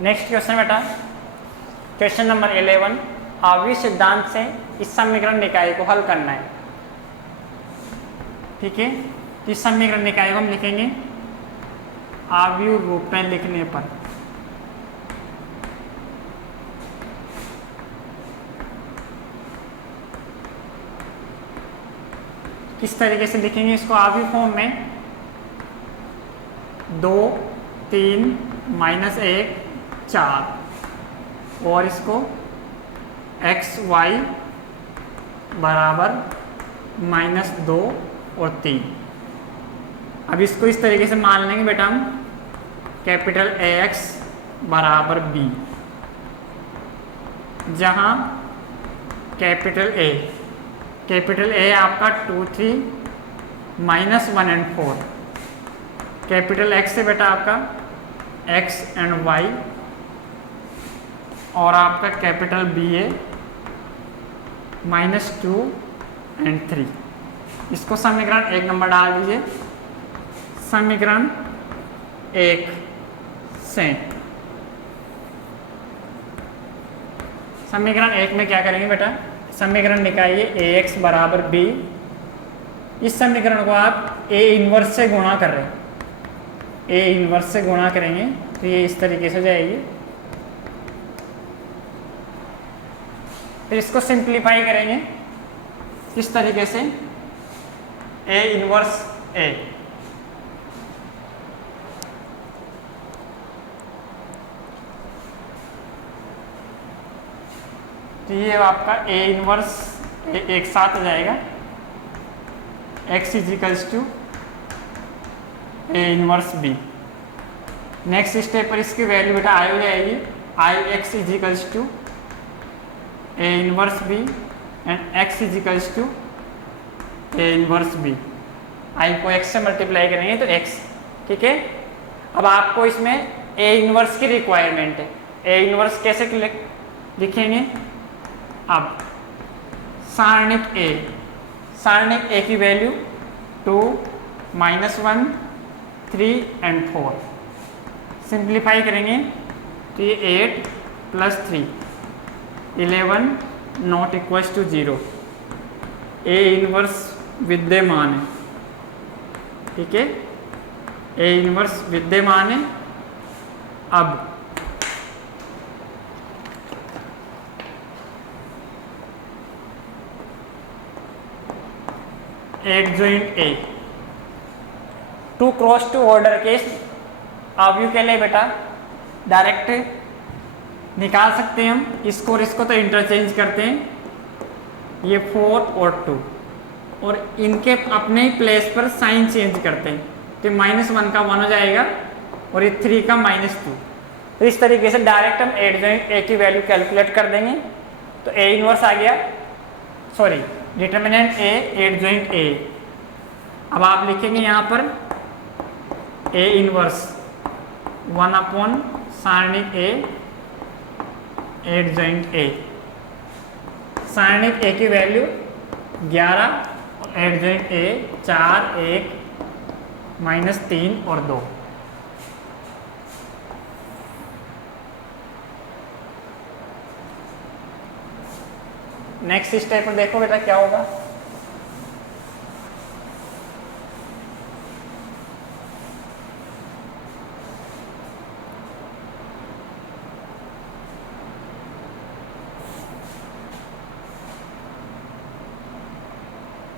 Next question बेटा, question number 11, आवर्ती सिद्धांत से इस समीकरण निकाय को हल करना है। ठीक है, तो इस समीकरण निकाय को हम लिखेंगे आव्यूह रूप में लिखने पर किस तरीके से लिखेंगे इसको, आव्यूह फॉर्म में 2 3 -1 4 और इसको x y बराबर -2 और 3। अब इसको इस तरीके से मान लेंगे बेटा हम, कैपिटल AX बराबर B, जहाँ कैपिटल A आपका 2 3 -1 और 4, कैपिटल X से बेटा आपका X और Y, और आपका कैपिटल B है -2 और 3। इसको समीकरण 1 नंबर डाल दीजिए। समीकरण 1 से समीकरण 1 में क्या करेंगे बेटा, समीकरण निकालिए AX बराबर B। इस समीकरण को आप A इनवर्स से गुणा कर रहे हैं, A इनवर्स से गुणा करेंगे तो ये इस तरीके से जाएगी। फिर इसको सिंप्लीफाई करेंगे इस तरीके से, A इनवर्स A, तो ये आपका A इनवर्स एक साथ आ जाएगा, X equals to A inverse B। Next step पर इसकी वैल्यू बेटा आई हो जाएगी, IX equals to A inverse B and X equals to A inverse B। I को X से मल्टीप्लाई करेंगे तो X। ठीक है, अब आपको इसमें A इनवर्स की रिक्वायरमेंट है। A इनवर्स कैसे लिखेंगे, अब सारणिक A की वैल्यू 2 -1 3 और 4, सिंप्लीफाई करेंगे तो ये 8 + 3 11 not equals to 0। A inverse विद्यमान है। ठीक है, A इनवर्स विद्यमान है। अब एडजॉइंट A, 2 क्रॉस 2 ऑर्डर के आव्यूह के लिए बेटा डायरेक्ट निकाल सकते हैं हम इसको, और इसको तो इंटरचेंज करते हैं, ये 4 और 2, और इनके अपने ही प्लेस पर साइन चेंज करते हैं, तो -1 का 1 हो जाएगा और ये 3 का -2। तो इस तरीके से डायरेक्ट हम एडजॉइंट A की वैल्यू कैलकुलेट कर देंगे। तो A इनवर्स आ गया, sorry determinant A adjoint A। अब आप लिखेंगे यहाँ पर A inverse 1 सारणिक A adjoint A। सारणिक A की वैल्यू 11 और एडजॉइंट A 4 1 -3 और 2। नेक्स्ट स्टेप पर देखो बेटा क्या होगा,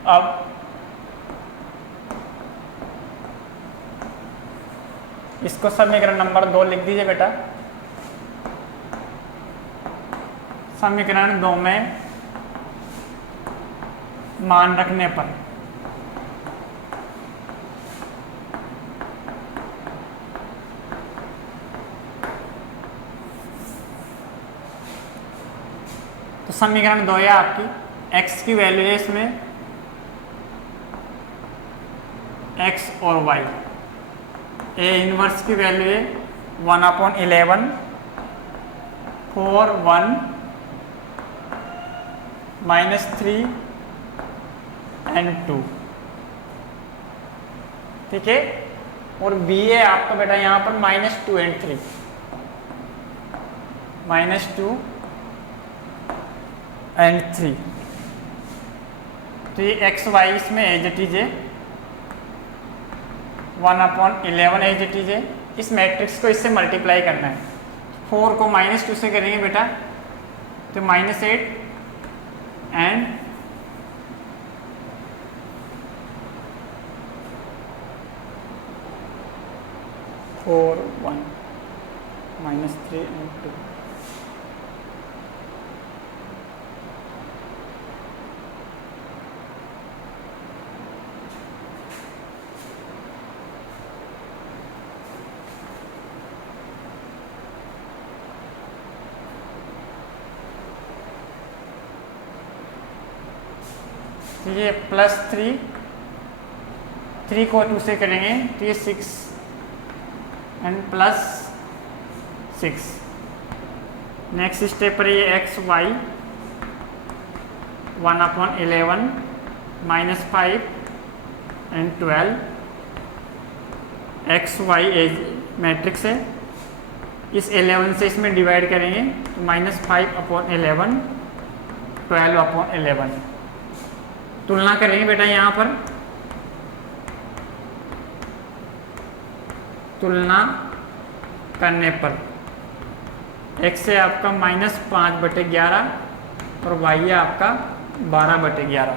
अब इसको समीकरण नंबर 2 लिख दीजिए बेटा। समीकरण 2 में मान रखने पर तो समीकरण 2 है आपकी, x की वैल्यू है इसमें x और y, A इनवर्स की वैल्यू है 1/11 4 1 -3 और 2। ठीक है, और B है आपका बेटा यहाँ पर -2 और 3। -2 एंड 3। तो ये एक्स वाई इसमें एज इट इज है, 1/11 एज इट इज है। इस मैट्रिक्स को इससे मल्टीप्लाई करना है। 4 को -2 से करेंगे बेटा तो -8 एंड 4 1 -3 एंड 2। तो ये +3, 3 को 2 से करेंगे तो ये 6 एंड +6। नेक्स्ट स्टेप पर ये X Y 1/11 -5 and 12। X Y as matrix है, इस 11 से इसमें डिवाइड करेंगे तो -5/11 12/11। तुलना करेंगे बेटा यहाँ पर, तुलना करने पर x है आपका -5/11 और y है आपका 12/11।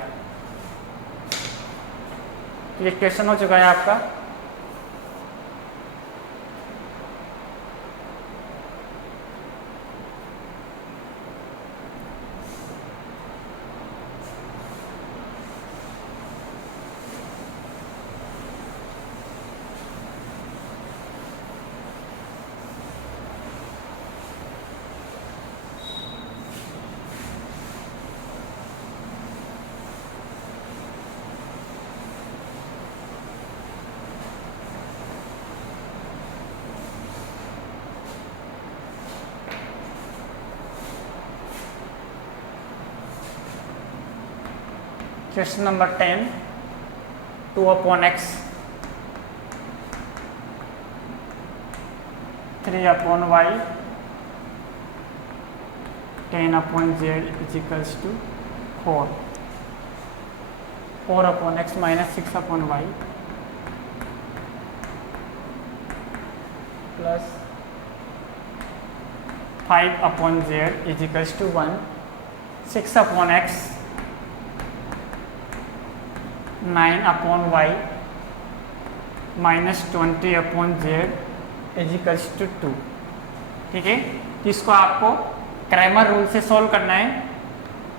ये क्वेश्चन हो चुका है आपका। Question number 10, 2/x 3/y 10/z equals to 4। 4/x -6/y plus 5/z equals to 1। 6/x 9/y -20/z equals to 2। ठीक है, इसको आपको क्रैमर रूल से सॉल्व करना है।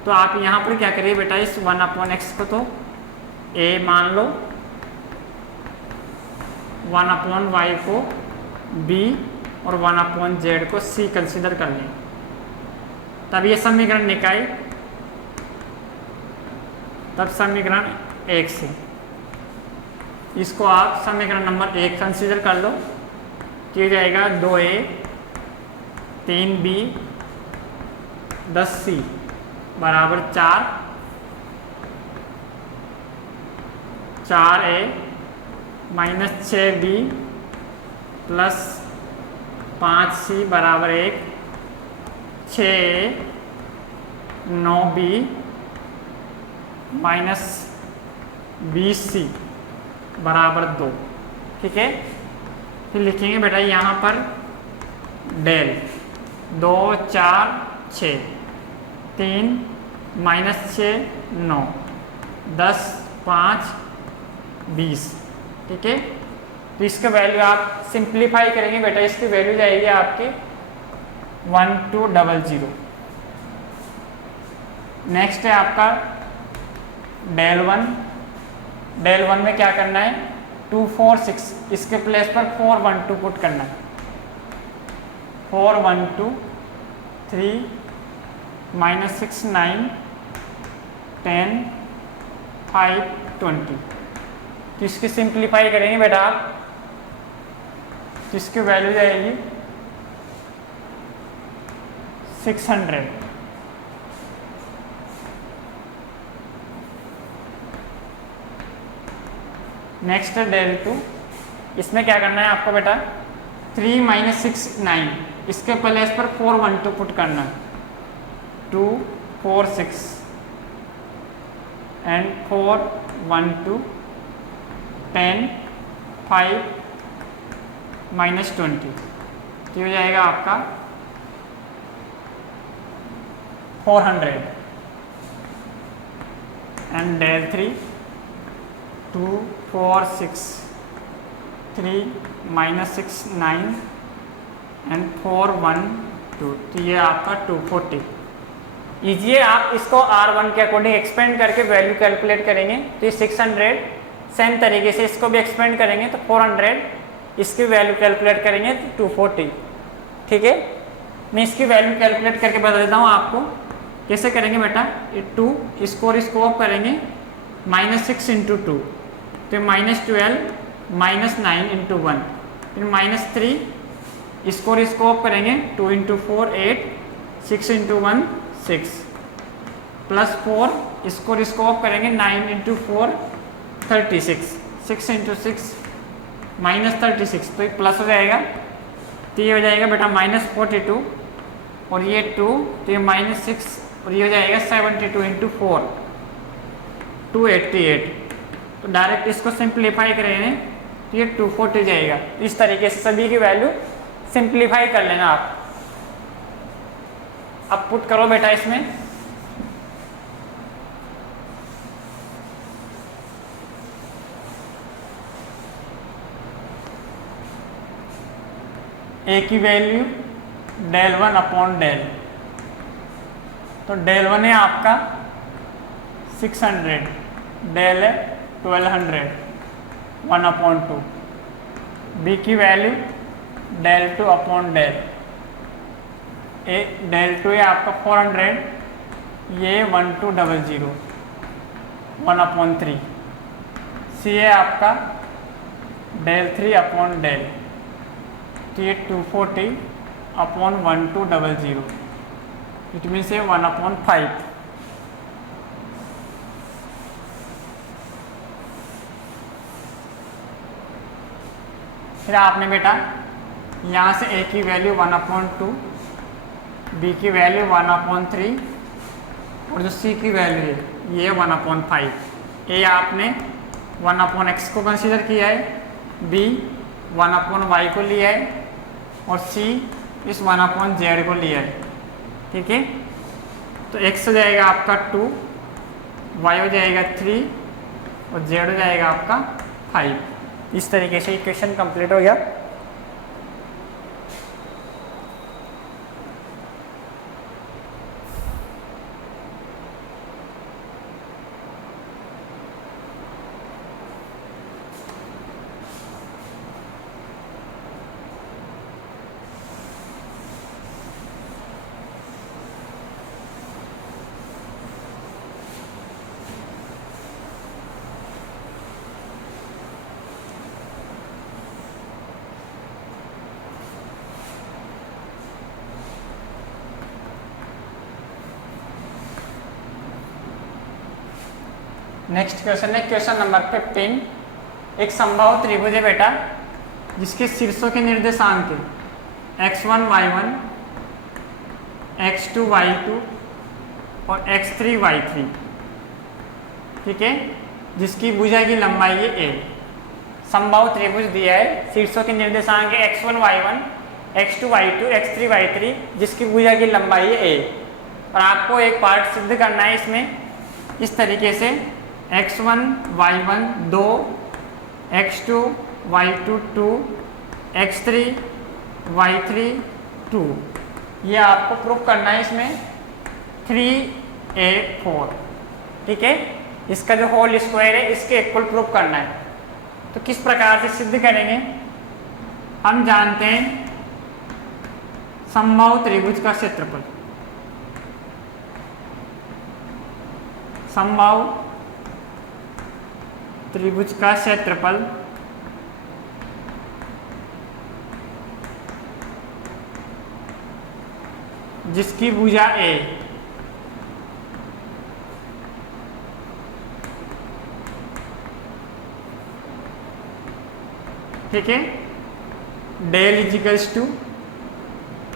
तो आप यहाँ पर क्या करिए बेटा, इस 1/x को तो a मान लो, 1/y को b और 1/z को c कंसीडर कर लें। तब ये समीकरण निकाय, तब समीकरण 1 से इसको आप समीकरण नंबर 1 कंसीडर कर लो, किया जाएगा 2a 3b 10c बराबर 4, 4a -6b प्लस 5c बराबर 1, 6a 9b -20c बराबर 2। ठीक है, फिर लिखेंगे बेटा यहाँ पर डेल 2 4 6 3 -6 9 10 5 20। ठीक है, तो इसका वैल्यू आप सिंप्लीफाई करेंगे बेटा, इसकी वैल्यू जाएगी आपकी 1200। नेक्स्ट है आपका डेल 1। डेल 1 में क्या करना है, 2 4 6, इसके प्लेस पर 4 1 2 पुट करना है। 4 1 2 3 -6 9 10 5 20। तो इसकी सिंप्लीफाई करेंगे बेटा आप, तो इसकी वैल्यू जाएगी 600। नेक्स्ट है डेल 2। इसमें क्या करना है आपको बेटा, 3 माइनस 6 9, इसके प्लेस पर 4 1 2 पुट करना, 2 4 6 एंड 4 1 2 10 5 माइनस 20, तो हो जाएगा आपका 400 एंड del 3 2 4 6 3 माइनस 6 9 एंड 4 1 2, तो ये आपका 240। ईजिए आप इसको R1 के अकॉर्डिंग एक्सपेंड करके वैल्यू कैलकुलेट करेंगे तो ये 600, सेम तरीके से इसको भी एक्सपेंड करेंगे तो 400, इसकी वैल्यू कैलकुलेट करेंगे तो 240। ठीक है, मैं इसकी वैल्यू कैलकुलेट करके बता देता हूँ आपको कैसे करेंगे बेटा। ये 2 इसको ऑफ करेंगे, -6 इंटू 2 तो -12 -9 इंटू 1, फिर -3 इसको ऑफ करेंगे, 2 इंटू 4 8 6 इंटू 1 6 +4 इसको ऑफ करेंगे, 9 इंटू 4 36 6 इंटू 6 -36, तो ये प्लस हो जाएगा, तो ये हो जाएगा बेटा -42 और ये 2 तो ये -6 और ये हो जाएगा 72 इंटू 4 288, तो डायरेक्ट इसको सिंप्लीफाई करेंगे तो ये 240 जाएगा। इस तरीके से सभी की वैल्यू सिंप्लीफाई कर लेना आप। अब पुट करो बेटा इसमें, ए की वैल्यू del 1 अपॉन del, तो del 1 है आपका 600, del है 1200 1 अपॉन 2, बी की वैल्यू del 2 अपॉन del, ए del 2 है आपका 400, ये 1200 1 अपॉन 3, सी है आपका del 3 अपॉन del, तो ये 240 अपॉन 1200, इट मीन्स ये 1 अपॉन 5। फिर आपने बेटा यहाँ से ए की वैल्यू 1 अपॉन 2, बी की वैल्यू 1 अपॉन 3 और जो सी की वैल्यू है ये 1 अपॉन 5। ए आपने 1 अपॉन एक्स को कंसीडर किया है, बी 1 अपॉन वाई को लिया है और सी इस 1 अपॉन जेड को लिया है। ठीक है, तो x हो जाएगा आपका 2, y हो जाएगा 3 और z हो जाएगा आपका 5। इस तरीके से इक्वेशन कंप्लीट हो गया। नेक्स्ट क्वेश्चन है क्वेश्चन नंबर 15। एक संभव त्रिभुज है बेटा जिसके शीर्षों के निर्देशांक x1 y1 x2 y2 और x3 y3। ठीक है, जिसकी भुजा की लंबाई है a। संभव त्रिभुज दिया है, शीर्षों के निर्देशांक है x1 y1 x2 y2 x3 y3, जिसकी भुजा की लंबाई है a। और आपको एक पार्ट सिद्ध करना है इसमें इस तरीके से, x1 y1 2 x2 y2 2 x3 y3 2। ये आपको प्रूफ करना है इसमें 3a4। ठीक है, इसका जो होल स्क्वायर है इसके इक्वल प्रूफ करना है। तो किस प्रकार से सिद्ध करेंगे? हम जानते हैं समबाहु त्रिभुज का क्षेत्रफल, समबाहु त्रिभुज का क्षेत्रफल जिसकी भुजा a ठीक है, del equals to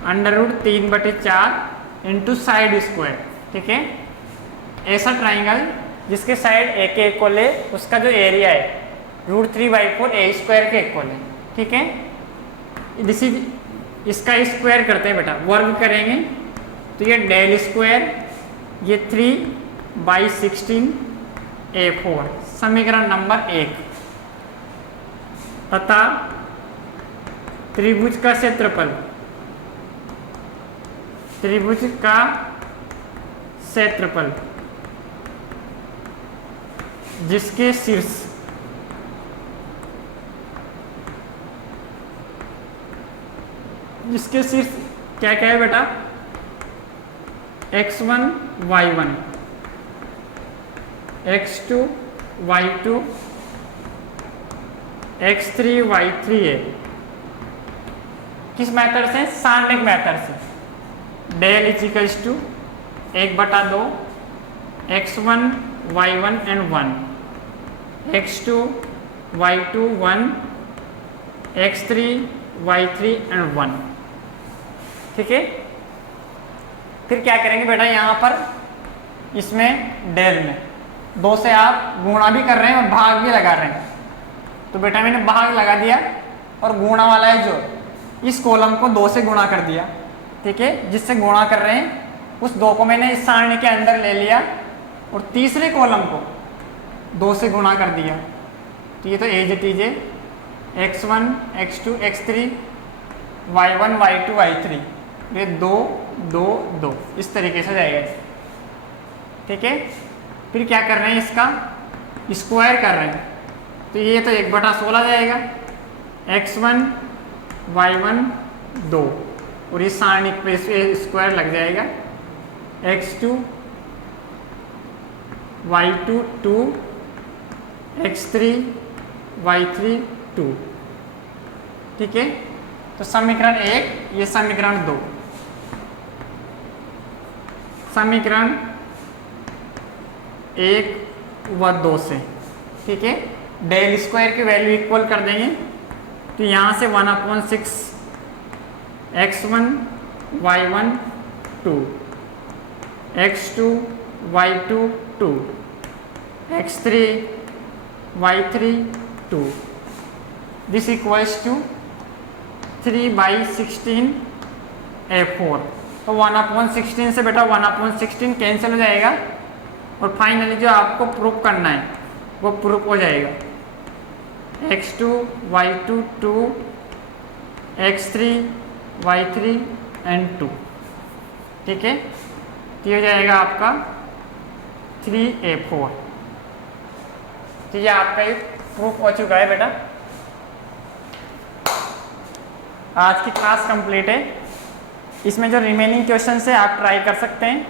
√3/4 into side square. ठीक है, ऐसा ट्राइंगल जिसके साइड ए के इक्वल है उसका जो एरिया है √3/4 ए स्क्वायर के इक्वल है। ठीक है, इसका स्क्वायर करते हैं बेटा, वर्ग करेंगे तो ये डेल स्क्वायर, ये 3/16 A4 समीकरण नंबर 1 तथा त्रिभुज का क्षेत्रफल, त्रिभुज का क्षेत्रफल जिसके शीर्ष क्या क्या है बेटा, x1 y1 x2 y2 x3 y3 है। किस मेथड से? सारणिक मेथड से। Del equals to 1/2 x1 y1 and 1 x2 y2 1 x3 y3 and 1। ठीक है, फिर क्या करेंगे बेटा, यहाँ पर इसमें डेल में 2 से आप गुणा भी कर रहे हैं और भाग भी लगा रहे हैं, तो बेटा मैंने भाग लगा दिया और गुणा वाला है जो इस कॉलम को 2 से गुणा कर दिया। ठीक है, जिससे गुणा कर रहे हैं उस 2 को मैंने इस सारणी के अंदर ले लिया और तीसरे कॉलम को 2 से गुणा कर दिया। तो ये तो as it is x1 x2 x3 y1 y2 y3, ये 2 2 2 इस तरीके से जाएगा। ठीक है, फिर क्या कर रहे हैं, इसका स्क्वायर कर रहे हैं, तो ये तो 1/16 जाएगा, x1 y1 2 और इस सारणी पे स्क्वायर लग जाएगा, x2 y2 2 x3 y3 2। ठीक है, तो समीकरण 1, ये समीकरण 2, समीकरण 1 व 2 से। ठीक है, डेल स्क्वायर की वैल्यू इक्वल कर देंगे, तो यहाँ से 1/6 x1 y1 2 x2 y2 2 x3 y3 2 this equals to 3/16 A4। तो 1/16 से बेटा 1/16 कैंसिल हो जाएगा और फाइनली जो आपको प्रूफ करना है वो प्रूफ हो जाएगा, x2 y2 2 x3 y3 and 2। ठीक है, तो ये हो जाएगा आपका 3A4। तो ये आपका एक प्रूफ हो चुका है बेटा। आज की क्लास कंप्लीट है, इसमें जो रिमेनिंग क्वेश्चन है आप ट्राई कर सकते हैं।